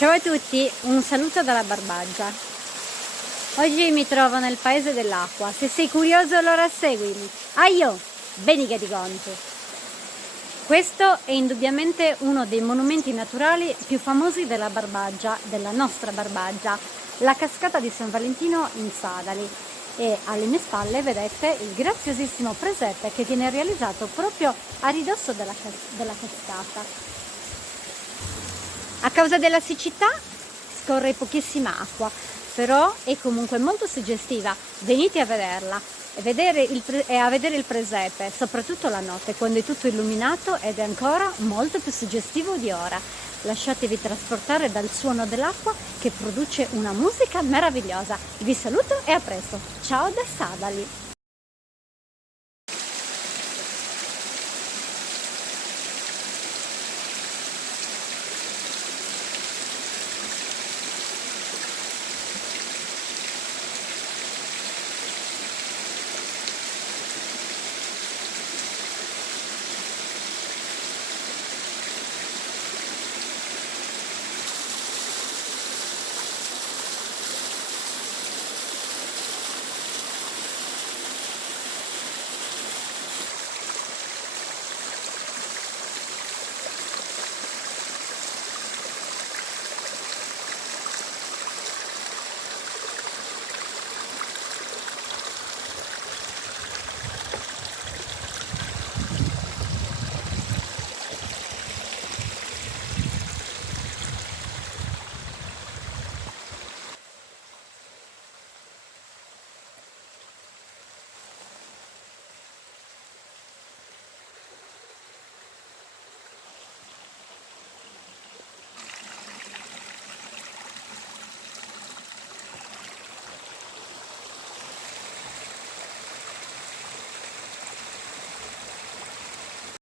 Ciao a tutti, un saluto dalla Barbaggia. Oggi mi trovo nel paese dell'acqua. Se sei curioso allora seguimi. Aio, beni che ti conto. Questo è indubbiamente uno dei monumenti naturali più famosi della Barbaggia, della nostra Barbaggia, la cascata di San Valentino in Sadali. E alle mie spalle vedete il graziosissimo presepe che viene realizzato proprio a ridosso della cascata. A causa della siccità scorre pochissima acqua, però è comunque molto suggestiva. Venite a vederla e a vedere il presepe, soprattutto la notte, quando è tutto illuminato ed è ancora molto più suggestivo di ora. Lasciatevi trasportare dal suono dell'acqua che produce una musica meravigliosa. Vi saluto e a presto. Ciao da Sadali!